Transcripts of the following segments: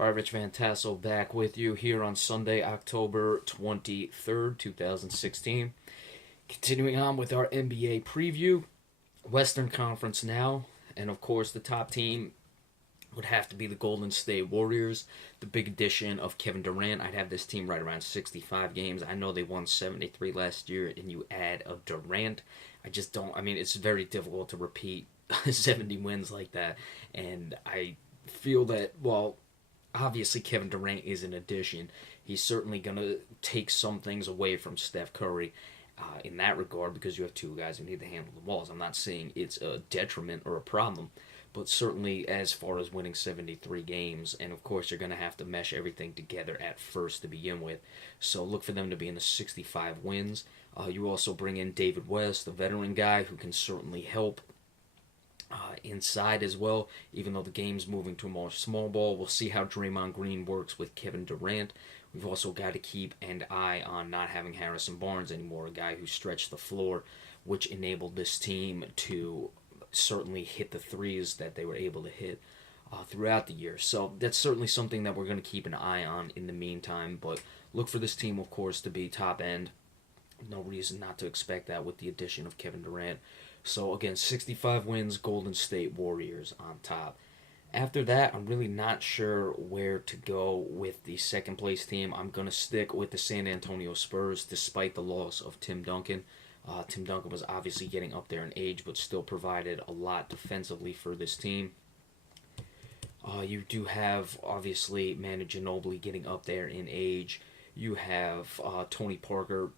All right, Rich Van Tassel back with you here on Sunday, October 23rd, 2016. Continuing on with our NBA preview, Western Conference now, and of course, the top team would have to be the Golden State Warriors. The big addition of Kevin Durant. I'd have this team right around 65 games. I know they won 73 last year, and you add a Durant. I just don't. I mean, it's very difficult to repeat 70 wins like that, and I feel that, well, obviously Kevin Durant is an addition. He's certainly going to take some things away from Steph Curry in that regard because you have two guys who need to handle the balls. I'm not saying it's a detriment or a problem, but certainly as far as winning 73 games, and of course you're going to have to mesh everything together at first to begin with. So look for them to be in the 65 wins. You also bring in David West, the veteran guy who can certainly help inside as well, even though the game's moving to a more small ball. We'll see how Draymond Green works with Kevin Durant. We've also got to keep an eye on not having Harrison Barnes anymore, a guy who stretched the floor, which enabled this team to certainly hit the threes that they were able to hit throughout the year. So that's certainly something that we're going to keep an eye on in the meantime. But look for this team, of course, to be top end. No reason not to expect that with the addition of Kevin Durant. So again, 65 wins, Golden State Warriors on top. After that, I'm really not sure where to go with the second place team. I'm going to stick with the San Antonio Spurs despite the loss of Tim Duncan. Tim Duncan was obviously getting up there in age, but still provided a lot defensively for this team. You do have, obviously, Manu Ginobili getting up there in age. You have Tony Parker,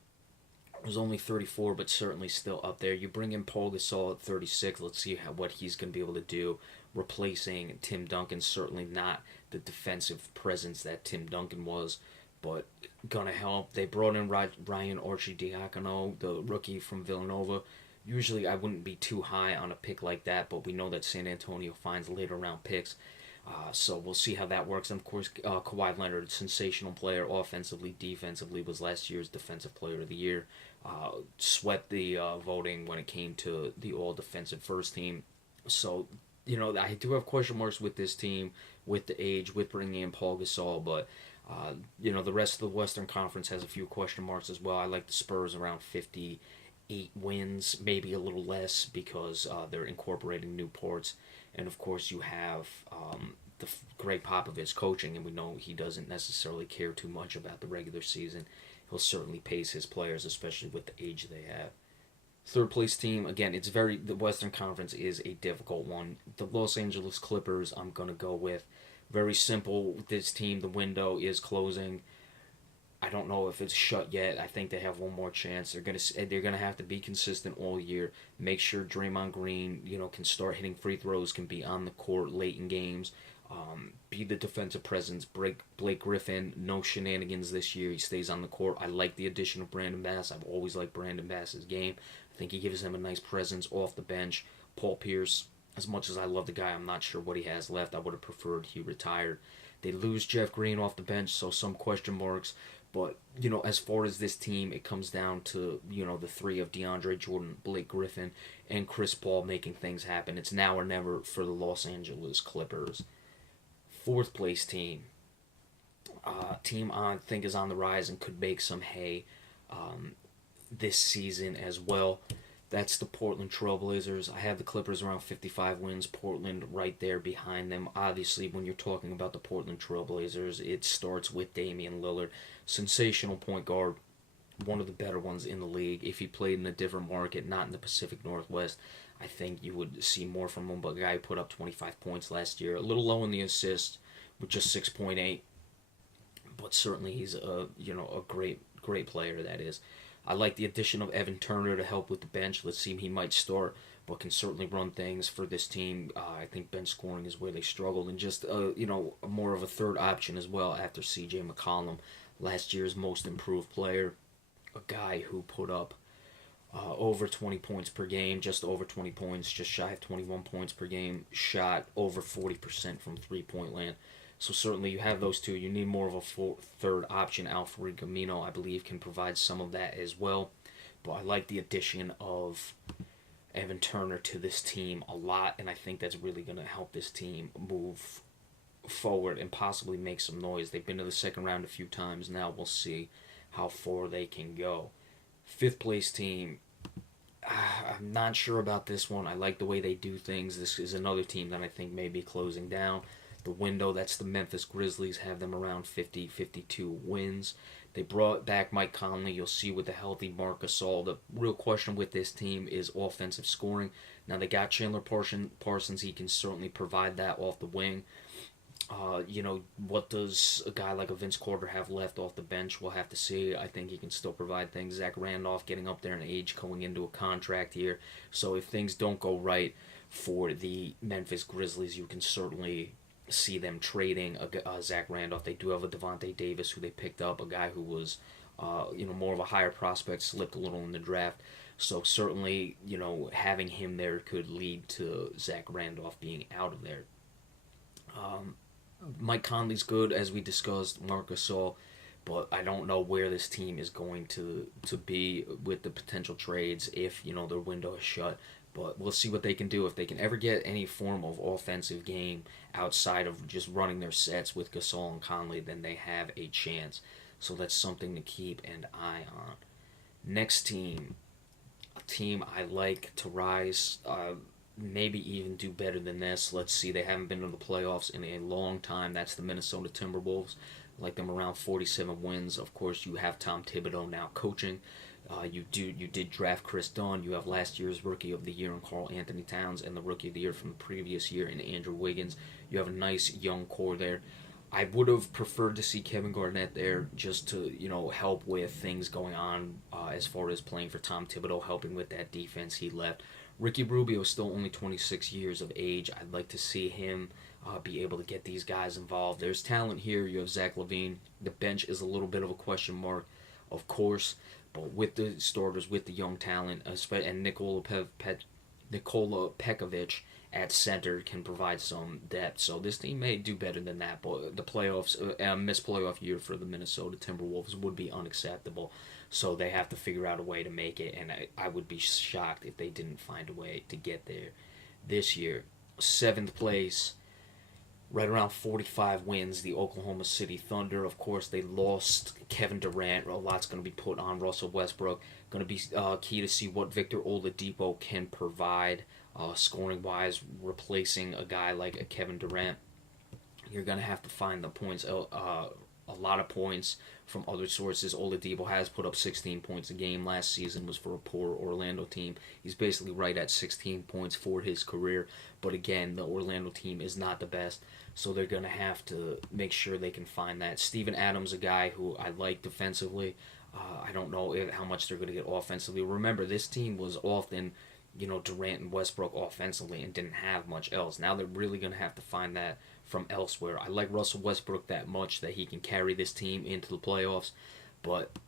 who's only 34, but certainly still up there. You bring in Paul Gasol at 36. Let's see what he's going to be able to do, replacing Tim Duncan. Certainly not the defensive presence that Tim Duncan was, but going to help. They brought in Ryan Arcidiacono, the rookie from Villanova. Usually I wouldn't be too high on a pick like that, but we know that San Antonio finds later round picks. So we'll see how that works. And of course, Kawhi Leonard, sensational player, offensively, defensively, was last year's Defensive Player of the Year. Swept the voting when it came to the all-defensive first team. So, I do have question marks with this team, with the age, with bringing in Paul Gasol, but, the rest of the Western Conference has a few question marks as well. I like the Spurs around 58 wins, maybe a little less because they're incorporating new ports. And, of course, you have Greg Popovich coaching, and we know he doesn't necessarily care too much about the regular season. He'll certainly pace his players, especially with the age they have. Third place team, again, the Western Conference is a difficult one. The Los Angeles Clippers, I'm going to go with. Very simple. This team, the window is closing. I don't know if it's shut yet. I think they have one more chance. They're gonna have to be consistent all year. Make sure Draymond Green, can start hitting free throws, can be on the court late in games, be the defensive presence. Blake Griffin, no shenanigans this year. He stays on the court. I like the addition of Brandon Bass. I've always liked Brandon Bass's game. I think he gives them a nice presence off the bench. Paul Pierce, as much as I love the guy, I'm not sure what he has left. I would have preferred he retired. They lose Jeff Green off the bench, so some question marks. But, as far as this team, it comes down to, the three of DeAndre Jordan, Blake Griffin, and Chris Paul making things happen. It's now or never for the Los Angeles Clippers. Fourth place team. Team I think is on the rise and could make some hay this season as well. That's the Portland Trailblazers. I have the Clippers around 55 wins. Portland right there behind them. Obviously, when you're talking about the Portland Trailblazers, it starts with Damian Lillard. Sensational point guard. One of the better ones in the league. If he played in a different market, not in the Pacific Northwest, I think you would see more from him. But a guy who put up 25 points last year. A little low in the assists with just 6.8. But certainly he's a great player, that is. I like the addition of Evan Turner to help with the bench. Let's see, he might start, but can certainly run things for this team. I think bench scoring is where they struggled, and just more of a third option as well after C.J. McCollum, last year's most improved player, a guy who put up over 20 points per game, just over 20 points, just shy of 21 points per game, shot over 40% from three-point land. So certainly you have those two. You need more of a third option. Alfred Gamino, I believe, can provide some of that as well. But I like the addition of Evan Turner to this team a lot, and I think that's really going to help this team move forward and possibly make some noise. They've been to the second round a few times. Now we'll see how far they can go. Fifth place team, I'm not sure about this one. I like the way they do things. This is another team that I think may be closing down the window. That's the Memphis Grizzlies. Have them around 50, 52 wins. They brought back Mike Conley. You'll see with the healthy Marc Gasol. The real question with this team is offensive scoring. Now they got Chandler Parsons. He can certainly provide that off the wing. What does a guy like a Vince Carter have left off the bench? We'll have to see. I think he can still provide things. Zach Randolph getting up there in age, going into a contract here. So if things don't go right for the Memphis Grizzlies, you can certainly see them trading Zach Randolph. They do have a Devontae Davis who they picked up, a guy who was, more of a higher prospect, slipped a little in the draft. So certainly, having him there could lead to Zach Randolph being out of there. Mike Conley's good, as we discussed, Marc Gasol, but I don't know where this team is going to be with the potential trades if, their window is shut. But we'll see what they can do. If they can ever get any form of offensive game outside of just running their sets with Gasol and Conley, then they have a chance. So that's something to keep an eye on. Next team, a team I like to rise, maybe even do better than this. Let's see, they haven't been to the playoffs in a long time. That's the Minnesota Timberwolves. I like them around 47 wins. Of course, you have Tom Thibodeau now coaching. You did draft Chris Dunn. You have last year's Rookie of the Year in Karl Anthony Towns and the Rookie of the Year from the previous year in Andrew Wiggins. You have a nice young core there. I would have preferred to see Kevin Garnett there just to, help with things going on as far as playing for Tom Thibodeau, helping with that defense he left. Ricky Rubio is still only 26 years of age. I'd like to see him be able to get these guys involved. There's talent here. You have Zach LaVine. The bench is a little bit of a question mark, of course, but with the starters, with the young talent, and Nikola Pekovic at center can provide some depth. So this team may do better than that, but the playoffs, missed playoff year for the Minnesota Timberwolves would be unacceptable. So they have to figure out a way to make it, and I would be shocked if they didn't find a way to get there this year. Seventh place, right around 45 wins, the Oklahoma City Thunder. Of course, they lost Kevin Durant. A lot's going to be put on Russell Westbrook. Going to be key to see what Victor Oladipo can provide scoring-wise, replacing a guy like Kevin Durant. You're going to have to find the points, a lot of points from other sources. Oladipo has put up 16 points a game. Last season was for a poor Orlando team. He's basically right at 16 points for his career. But again, the Orlando team is not the best, so they're going to have to make sure they can find that. Steven Adams, a guy who I like defensively. I don't know how much they're going to get offensively. Remember, this team was often, Durant and Westbrook offensively and didn't have much else. Now they're really going to have to find that from elsewhere. I like Russell Westbrook that much that he can carry this team into the playoffs, but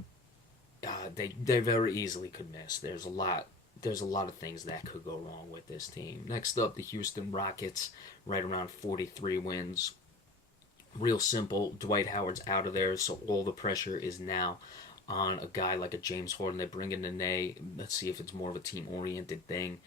they very easily could miss. There's a lot of things that could go wrong with this team. Next up, the Houston Rockets, right around 43 wins. Real simple. Dwight Howard's out of there, so all the pressure is now on a guy like a James Harden. They bring in Nene. Let's see if it's more of a team-oriented thing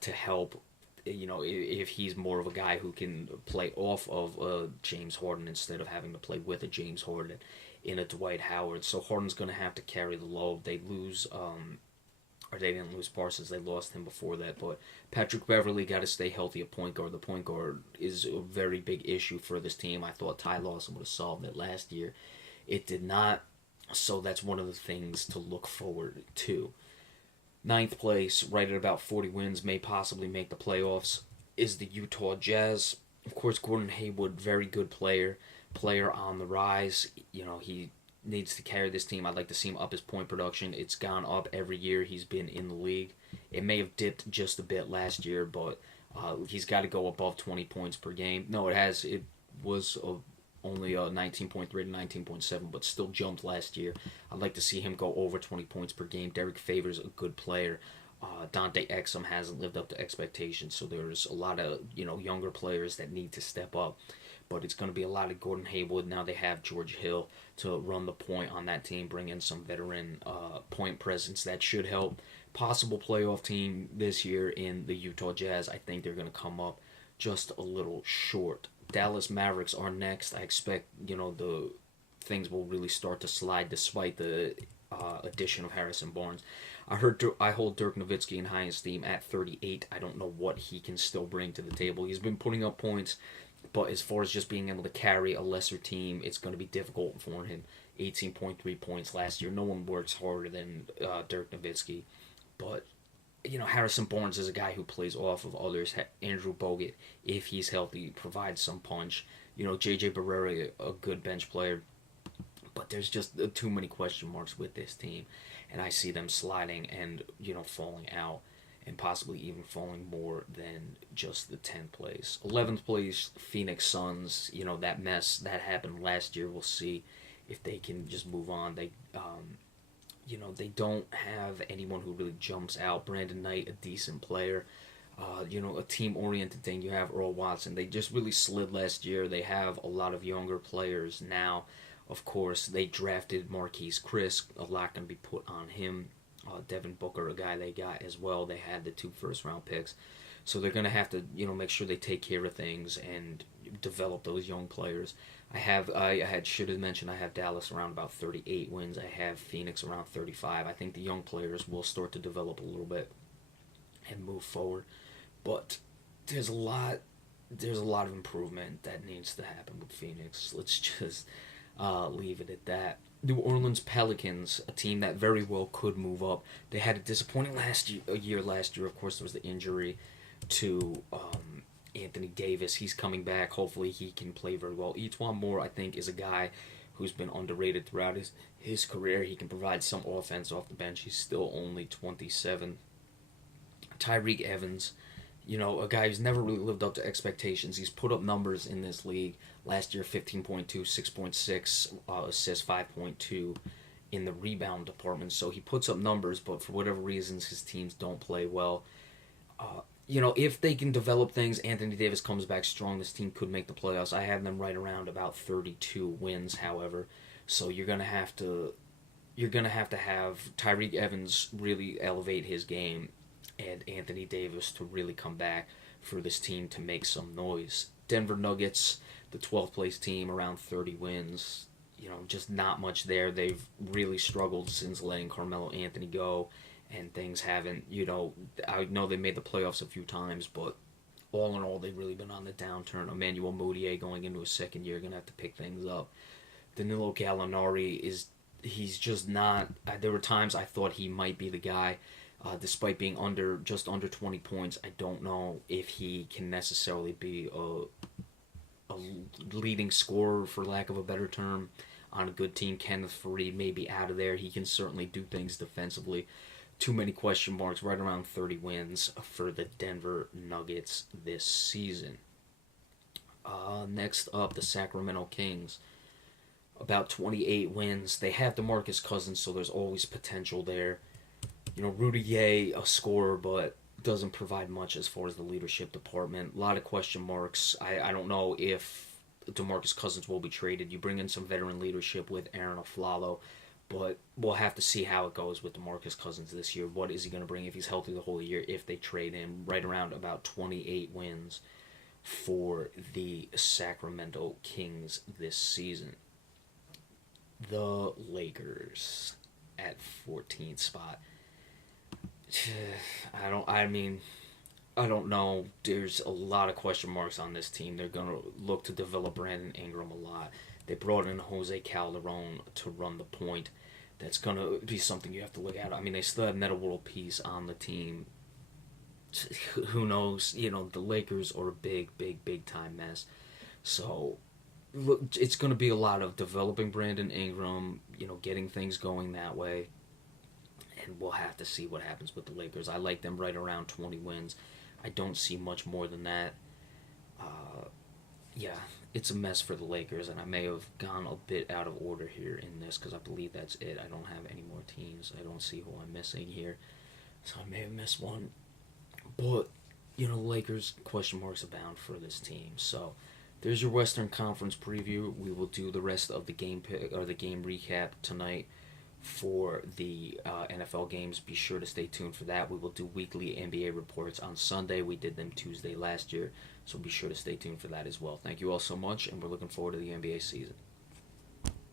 to help. If he's more of a guy who can play off of James Harden instead of having to play with a James Harden in a Dwight Howard. So Harden's going to have to carry the load. They lose, or they didn't lose Parsons. They lost him before that. But Patrick Beverley got to stay healthy at point guard. The point guard is a very big issue for this team. I thought Ty Lawson would have solved it last year. It did not. So that's one of the things to look forward to. Ninth place, right at about 40 wins, may possibly make the playoffs, is the Utah Jazz. Of course, Gordon Hayward, very good player on the rise. He needs to carry this team. I'd like to see him up his point production. It's gone up every year he's been in the league. It may have dipped just a bit last year, but he's got to go above 20 points per game. No, it has. It was only 19.3 to 19.7, but still jumped last year. I'd like to see him go over 20 points per game. Derek Favors a good player. Dante Exum hasn't lived up to expectations, so there's a lot of younger players that need to step up. But it's going to be a lot of Gordon Hayward. Now they have George Hill to run the point on that team, bring in some veteran point presence that should help. Possible playoff team this year in the Utah Jazz. I think they're going to come up just a little short. Dallas Mavericks are next. I expect, the things will really start to slide despite the addition of Harrison Barnes. I hold Dirk Nowitzki in high esteem at 38. I don't know what he can still bring to the table. He's been putting up points, but as far as just being able to carry a lesser team, it's going to be difficult for him. 18.3 points last year. No one works harder than Dirk Nowitzki. But, Harrison Barnes is a guy who plays off of others. Andrew Bogut, if he's healthy, provides some punch. J.J. Barrera, a good bench player. But there's just too many question marks with this team. And I see them sliding and, falling out. And possibly even falling more than just the 10th place. 11th place, Phoenix Suns. That mess that happened last year. We'll see if they can just move on. They don't have anyone who really jumps out. Brandon Knight, a decent player. A team-oriented thing. You have Earl Watson. They just really slid last year. They have a lot of younger players now. Of course, they drafted Marquise Chris. A lot going to be put on him. Devin Booker, a guy they got as well. They had the 2 first-round picks. So they're going to have to, make sure they take care of things and develop those young players. I should have mentioned I have Dallas around about 38 wins. I have Phoenix around 35. I think the young players will start to develop a little bit and move forward. But there's a lot of improvement that needs to happen with Phoenix. Let's just leave it at that. New Orleans Pelicans, a team that very well could move up. They had a disappointing year last year. Of course, there was the injury to Anthony Davis. He's coming back. Hopefully, he can play very well. Etuan Moore, I think, is a guy who's been underrated throughout his career. He can provide some offense off the bench. He's still only 27. Tyreek Evans, a guy who's never really lived up to expectations. He's put up numbers in this league. Last year, 15.2, 6.6, assists, 5.2 in the rebound department. So he puts up numbers, but for whatever reasons, his teams don't play well. If they can develop things, Anthony Davis comes back strong, this team could make the playoffs. I have them right around about 32 wins, however. So you're gonna have to have Tyreek Evans really elevate his game and Anthony Davis to really come back for this team to make some noise. Denver Nuggets, the 12th place team, around 30 wins. Just not much there. They've really struggled since letting Carmelo Anthony go. And things haven't, I know they made the playoffs a few times, but all in all, they've really been on the downturn. Emmanuel Mudiay going into his second year, going to have to pick things up. Danilo Gallinari he's just not, there were times I thought he might be the guy, despite being just under 20 points. I don't know if he can necessarily be a leading scorer, for lack of a better term, on a good team. Kenneth Faried may be out of there. He can certainly do things defensively. Too many question marks, right around 30 wins for the Denver Nuggets this season. Next up, the Sacramento Kings. About 28 wins. They have DeMarcus Cousins, so there's always potential there. Rudy Gay, a scorer, but doesn't provide much as far as the leadership department. A lot of question marks. I don't know if DeMarcus Cousins will be traded. You bring in some veteran leadership with Aaron Aflalo, but we'll have to see how it goes with DeMarcus Cousins this year. What is he going to bring if he's healthy the whole year if they trade him? Right around about 28 wins for the Sacramento Kings this season. The Lakers at 14th spot. I don't know. There's a lot of question marks on this team. They're going to look to develop Brandon Ingram a lot. They brought in Jose Calderon to run the point. That's going to be something you have to look at. They still have Metta World Peace on the team. Who knows? The Lakers are a big, big, big time mess. So, look, it's going to be a lot of developing Brandon Ingram, getting things going that way. And we'll have to see what happens with the Lakers. I like them right around 20 wins. I don't see much more than that. It's a mess for the Lakers, and I may have gone a bit out of order here in this because I believe that's it. I don't have any more teams. I don't see who I'm missing here, so I may have missed one. But, Lakers, question marks abound for this team. So, there's your Western Conference preview. We will do the rest of the game recap tonight for the NFL games. Be sure to stay tuned for that. We will do weekly NBA reports on Sunday. We did them Tuesday last year, So be sure to stay tuned for that as well. Thank you all so much, and we're looking forward to the NBA season.